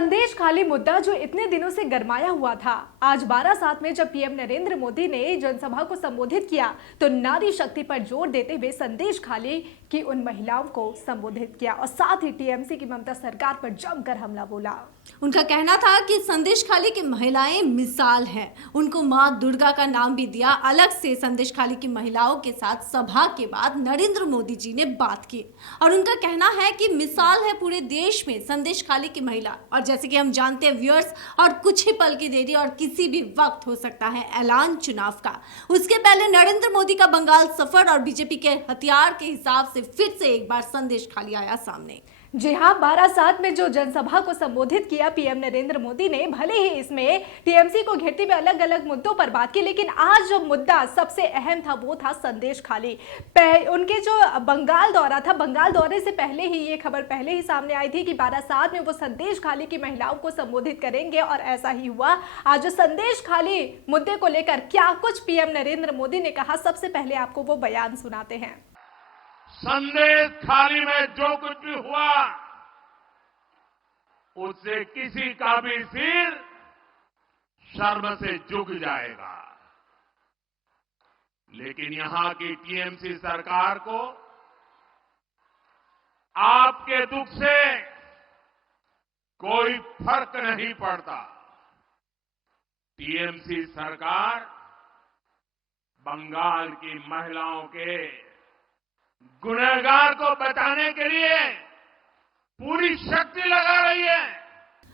संदेश खाली मुद्दा जो इतने दिनों से गरमाया हुआ था, आज 12/7 में जब पीएम नरेंद्र मोदी ने जनसभा को संबोधित किया तो नारी शक्ति पर जोर देते हुए संदेश खाली की उन महिलाओं को संबोधित किया और साथ ही टीएमसी की ममता सरकार पर जमकर हमला बोला। उनका कहना था कि संदेश खाली की महिलाएं मिसाल हैं। उनको मां दुर्गा का नाम भी दिया। अलग से संदेश खाली की महिलाओं के साथ सभा के बाद नरेंद्र मोदी जी ने बात की और उनका कहना है कि मिसाल है पूरे देश में संदेश खाली की महिला। और जैसे कि हम जानते हैं व्यूअर्स, और कुछ ही पल की देरी और किसी भी वक्त हो सकता है ऐलान चुनाव का। उसके पहले नरेंद्र मोदी का बंगाल सफर और बीजेपी के हथियार के हिसाब से फिर से एक बार संदेश खाली आया सामने। जी हाँ, 12/7 में जो जनसभा को संबोधित किया पीएम नरेंद्र मोदी ने, भले ही इसमें टीएमसी को घेरते हुए अलग अलग मुद्दों पर बात की, लेकिन आज जो मुद्दा सबसे अहम था वो था संदेश खाली। उनके जो बंगाल दौरा था, बंगाल दौरे से पहले ही ये खबर पहले ही सामने आई थी कि 12/7 में वो संदेश खाली की महिलाओं को संबोधित करेंगे और ऐसा ही हुआ। आज जो संदेश खाली मुद्दे को लेकर क्या कुछ पीएम नरेंद्र मोदी ने कहा, सबसे पहले आपको वो बयान सुनाते हैं। संदेश खाली में जो कुछ भी हुआ उससे किसी का भी सिर शर्म से झुक जाएगा, लेकिन यहां की टीएमसी सरकार को आपके दुख से कोई फर्क नहीं पड़ता। टीएमसी सरकार बंगाल की महिलाओं के गुनहगार को बचाने के लिए पूरी शक्ति लगा रही है।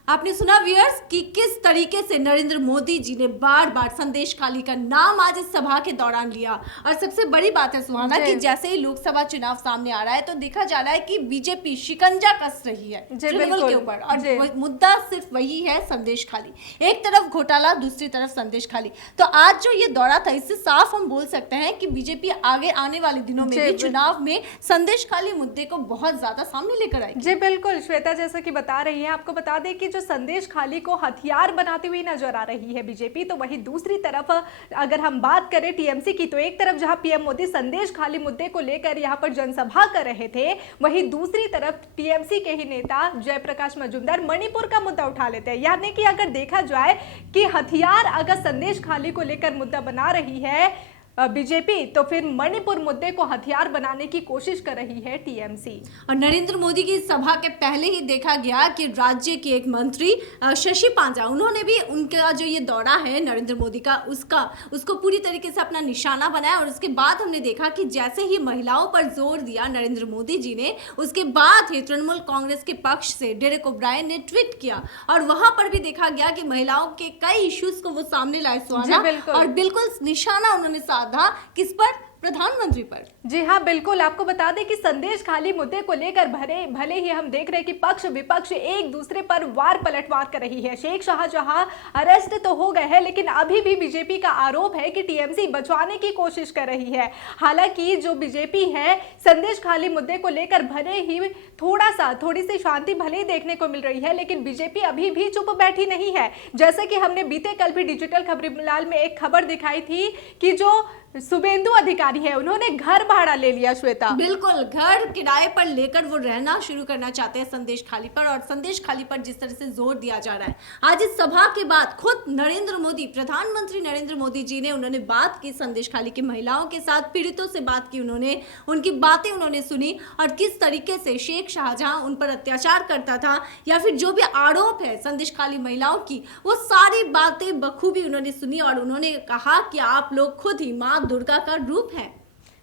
आपने सुना व्यूअर्स कि किस तरीके से नरेंद्र मोदी जी ने बार बार संदेश खाली का नाम आज इस सभा के दौरान लिया। और सबसे बड़ी बात है सुहाना कि जैसे ही लोकसभा चुनाव सामने आ रहा है तो देखा जा रहा है कि बीजेपी शिकंजा कस रही है तृणमूल के ऊपर, और मुद्दा सिर्फ वही है संदेश खाली। एक तरफ घोटाला, दूसरी तरफ संदेश खाली। तो आज जो ये दौरा था, इससे साफ हम बोल सकते हैं कि बीजेपी आगे आने वाले दिनों में भी चुनाव में संदेश खाली मुद्दे को बहुत ज्यादा सामने लेकर आएगी। जी बिल्कुल श्वेता, जैसा कि बता रही है, आपको बता दें कि जो संदेश खाली को हथियार बनाती हुई नजर आ रही है बीजेपी, तो वहीं दूसरी तरफ अगर हम बात करें टीएमसी की, तो एक तरफ जहां पीएम मोदी संदेश खाली मुद्दे को लेकर यहां पर जनसभा कर रहे थे, वहीं दूसरी तरफ टीएमसी के ही नेता जयप्रकाश मजूमदार मणिपुर का मुद्दा उठा लेते हैं। यानी कि अगर देखा जाए कि हथियार अगर संदेश खाली को लेकर मुद्दा बना रही है बीजेपी, तो फिर मणिपुर मुद्दे को हथियार बनाने की कोशिश कर रही है टीएमसी। और नरेंद्र मोदी की सभा के पहले ही देखा गया कि राज्य के एक मंत्री शशि पांजा, उन्होंने भी उनका जो ये दौरा है नरेंद्र मोदी का, उसको पूरी तरीके से अपना निशाना बनाया। और उसके बाद हमने देखा कि जैसे ही महिलाओं पर जोर दिया नरेंद्र मोदी जी ने, उसके बाद ही तृणमूल कांग्रेस के पक्ष से डेरेक ओब्रायन ने ट्वीट किया और वहां पर भी देखा गया कि महिलाओं के कई इश्यूज को वो सामने लाए सुहाना, और बिल्कुल निशाना उन्होंने साधा किस पर? प्रधानमंत्री पर। जी हाँ बिल्कुल, आपको बता दें कि संदेश खाली मुद्दे को लेकर भले ही हम देख रहे हैं कि पक्ष विपक्ष एक दूसरे पर वार पलटवार कर रही है। शेख शाहजहां अरेस्ट तो हो गए हैं, लेकिन अभी भी बीजेपी का आरोप है कि टीएमसी बचवाने की कोशिश कर रही है। हालांकि जो बीजेपी है, संदेश खाली मुद्दे को लेकर भले ही थोड़ी सी शांति भले ही देखने को मिल रही है, लेकिन बीजेपी अभी भी चुप बैठी नहीं है। जैसे कि हमने बीते कल भी डिजिटल खबरीलाल में एक खबर दिखाई थी कि जो शुभेंदु अधिकारी है, उन्होंने घर भाड़ा ले लिया। श्वेता, बिल्कुल, घर किराए पर लेकर वो रहना शुरू करना चाहते हैं संदेश खाली पर। और संदेश खाली पर जिस तरह से जोर दिया जा रहा है, आज इस सभा के बाद खुद नरेंद्र मोदी, प्रधानमंत्री नरेंद्र मोदी जी ने उन्होंने बात की संदेश खाली की महिलाओं के साथ, पीड़ितों से बात की, उन्होंने उनकी बातें उन्होंने सुनी और किस तरीके से शेख शाहजहां उन पर अत्याचार करता था या फिर जो भी आरोप है संदेश खाली महिलाओं की, वो सारी बातें बखूबी उन्होंने सुनी। और उन्होंने कहा कि आप लोग खुद ही मां दुर्गा का रूप है।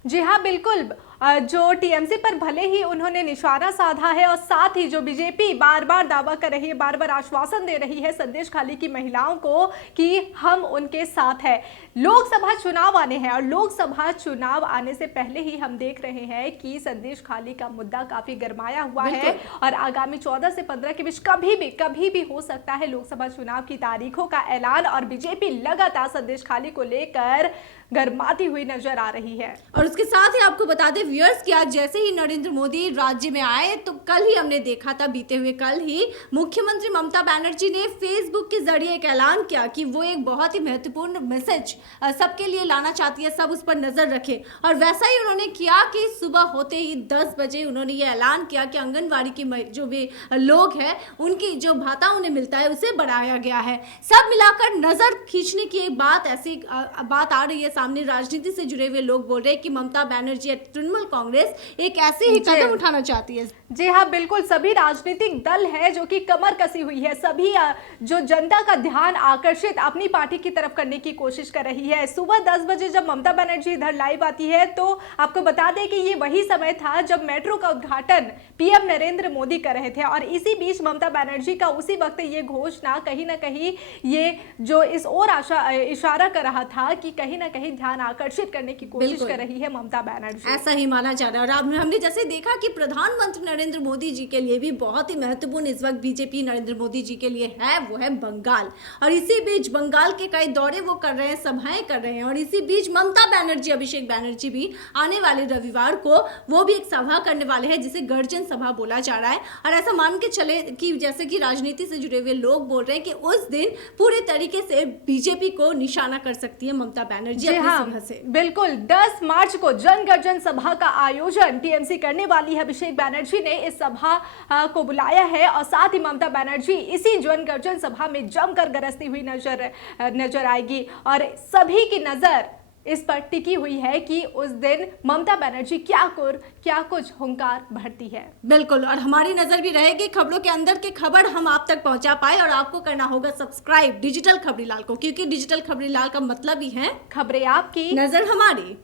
जी हाँ बिल्कुल, जो टीएमसी पर भले ही उन्होंने निशाना साधा है और साथ ही जो बीजेपी बार बार दावा कर रही है, बार बार आश्वासन दे रही है संदेश खाली की महिलाओं को कि हम उनके साथ हैं। लोकसभा चुनाव आने हैं और लोकसभा चुनाव आने से पहले ही हम देख रहे हैं कि संदेश खाली का मुद्दा काफी गरमाया हुआ है और आगामी 14 से 15 के बीच कभी भी हो सकता है लोकसभा चुनाव की तारीखों का ऐलान। और बीजेपी लगातार संदेश खाली को लेकर गरमाती हुई नजर आ रही है। और उसके साथ ही आपको बता दें व्यूअर्स कि आज जैसे ही नरेंद्र मोदी राज्य में आए तो कल ही हमने देखा था, बीते हुए कल ही मुख्यमंत्री ममता बनर्जी ने फेसबुक के जरिए एक ऐलान किया कि वो एक बहुत ही महत्वपूर्ण मैसेज सबके लिए लाना चाहती है, सब उस पर नजर रखें। और वैसा ही उन्होंने किया कि सुबह होते ही 10 बजे उन्होंने ये ऐलान किया कि आंगनबाड़ी की जो भी लोग हैं उनकी जो भाता उन्हें मिलता है उसे बढ़ाया गया है। सब मिलाकर नजर खींचने की एक बात ऐसी बात आ रही है सामने। राजनीति से जुड़े हुए लोग बोल रहे हैं कि ममता बनर्जी या तृणमूल कांग्रेस एक ऐसे ही कदम उठाना चाहती है। जी हाँ, बिल्कुल। सभी राजनीतिक दल है जो कि कमर कसी हुई है, सभी जो जनता का ध्यान आकर्षित अपनी पार्टी की तरफ करने की कोशिश कर रही है। सुबह 10 बजे जब ममता बनर्जी इधर लाइव आती है तो आपको बता दें कि ये वही समय था जब मेट्रो का उद्घाटन पीएम नरेंद्र मोदी कर रहे थे। और इसी बीच ममता बनर्जी का उसी वक्त ये घोषणा कहीं ना कहीं ये जो इस ओर इशारा कर रहा था कि कहीं ना कहीं ध्यान आकर्षित करने की कोशिश कर रही है ममता बनर्जी। ऐसा ही माना जा रहा है। और अब हमने जैसे देखा कि प्रधानमंत्री नरेंद्र मोदी जी के लिए भी बहुत ही महत्वपूर्ण इस वक्त बीजेपी नरेंद्र मोदी जी के लिए है, वो है बंगाल। और इसी बीच बंगाल के कई दौरे वो कर रहे हैं, सभाएं कर रहे हैं। और इसी बीच ममता बनर्जी, अभिषेक बनर्जी भी आने वाले रविवार को वो भी एक सभा करने वाले हैं जिसे गर्जन सभा बोला जा रहा है। और ऐसा मान के चले कि जैसे कि राजनीति से जुड़े हुए लोग बोल रहे हैं कि उस दिन पूरे तरीके से बीजेपी को निशाना कर सकती है ममता बनर्जी अपनी सभा से। बिल्कुल, 10 मार्च को जन गर्जन सभा का आयोजन टीएमसी करने वाली है। अभिषेक बनर्जी ने इस सभा को बुलाया है और साथ ही ममता बनर्जी इसी जन गर्जन सभा में जमकर गरजती हुई नजर आएगी। और सभी की नजर इस पर टिकी हुई है कि उस दिन ममता बनर्जी क्या कुछ हुंकार भरती है। बिल्कुल, और हमारी नजर भी रहेगी खबरों के अंदर की खबर हम आप तक पहुंचा पाए। और आपको करना होगा सब्सक्राइब डिजिटल खबरीलाल को, क्योंकि डिजिटल खबरीलाल का मतलब ही है खबरें आपकी, नजर हमारी।